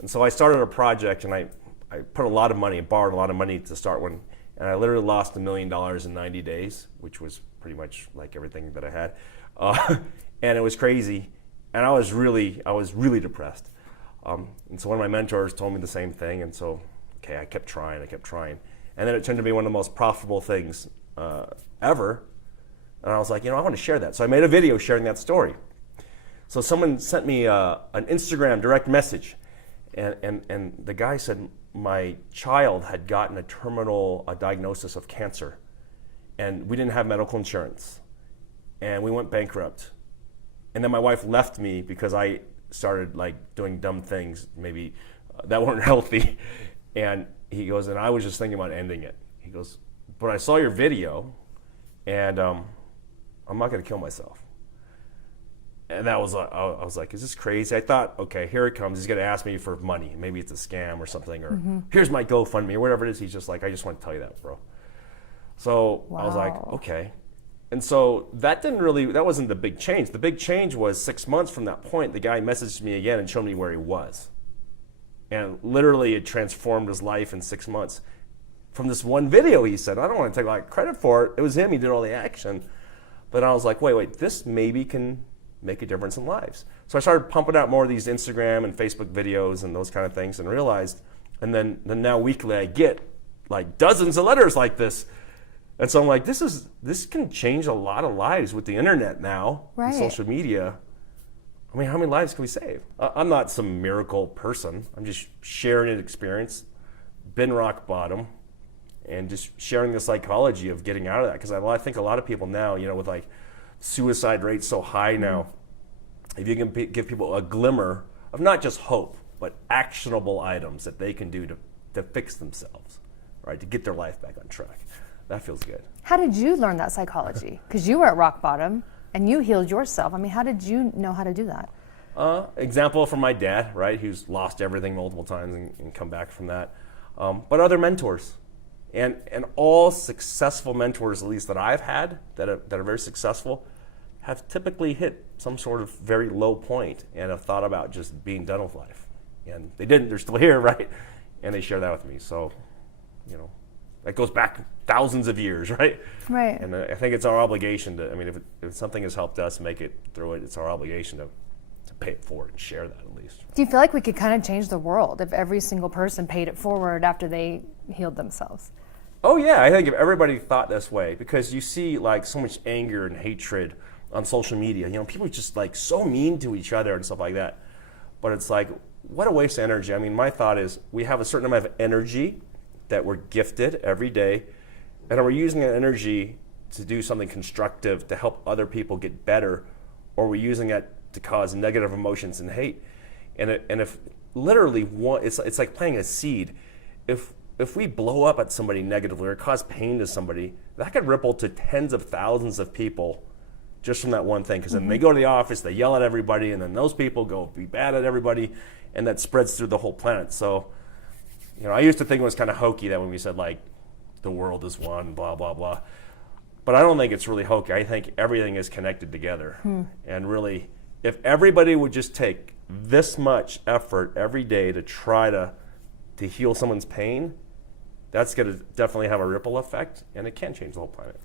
And so I started a project, and I put a lot of money, borrowed a lot of money to start one, and I literally lost $1 million in 90 days, which was pretty much like everything that I had. And it was crazy, and I was really depressed. And so one of my mentors told me the same thing, and so, okay, I kept trying. And then it turned to be one of the most profitable things ever. And I was like, I want to share that. So I made a video sharing that story. So someone sent me an Instagram direct message, and the guy said, my child had gotten a terminal diagnosis of cancer, and we didn't have medical insurance, and we went bankrupt. And then my wife left me because I started doing dumb things, maybe that weren't healthy. And he goes, and I was just thinking about ending it. He goes, but I saw your video, and I'm not going to kill myself. And I was like, is this crazy? I thought, okay, here it comes. He's going to ask me for money. Maybe it's a scam or something, or here's my GoFundMe or whatever it is. He's just like, I just want to tell you that, bro. So I was like, okay. And so that wasn't the big change. The big change was 6 months from that point, the guy messaged me again and showed me where he was. And literally it transformed his life in 6 months. From this one video, he said, I don't want to take a lot of credit for it. It was him, he did all the action. But I was like, wait, this maybe can make a difference in lives. So I started pumping out more of these Instagram and Facebook videos and those kind of things, and realized, and then now weekly I get dozens of letters like this. And so I'm like, this can change a lot of lives with the internet now, and social media. I mean, how many lives can we save? I'm not some miracle person. I'm just sharing an experience, been rock bottom, and just sharing the psychology of getting out of that. Because I think a lot of people now, with suicide rates so high now, if you can give people a glimmer of not just hope, but actionable items that they can do to fix themselves, right, to get their life back on track, that feels good. How did you learn that psychology? Because you were at rock bottom and you healed yourself. I mean, how did you know how to do that? Example from my dad, right, who's lost everything multiple times and come back from that. But other mentors. And all successful mentors, at least that I've had, that are very successful, have typically hit some sort of very low point and have thought about just being done with life. And they didn't, they're still here, right? And they share that with me. So, that goes back thousands of years, right? Right. And I think it's our obligation if something has helped us make it through it, it's our obligation to pay it forward and share that at least. Do you feel like we could kind of change the world if every single person paid it forward after they healed themselves? Oh yeah, I think if everybody thought this way, because you see so much anger and hatred on social media. People are just so mean to each other and stuff like that. But it's what a waste of energy. I mean, my thought is we have a certain amount of energy that we're gifted every day, and we're using that energy to do something constructive to help other people get better, or we're using it to cause negative emotions and hate. And if literally it's like planting a seed. If we blow up at somebody negatively or cause pain to somebody, that could ripple to tens of thousands of people just from that one thing. Because then they go to the office, they yell at everybody, and then those people go be bad at everybody, and that spreads through the whole planet. So, I used to think it was kind of hokey that when we said the world is one, blah, blah, blah. But I don't think it's really hokey. I think everything is connected together. And really, if everybody would just take this much effort every day to try to heal someone's pain, that's going to definitely have a ripple effect, and it can change the whole planet.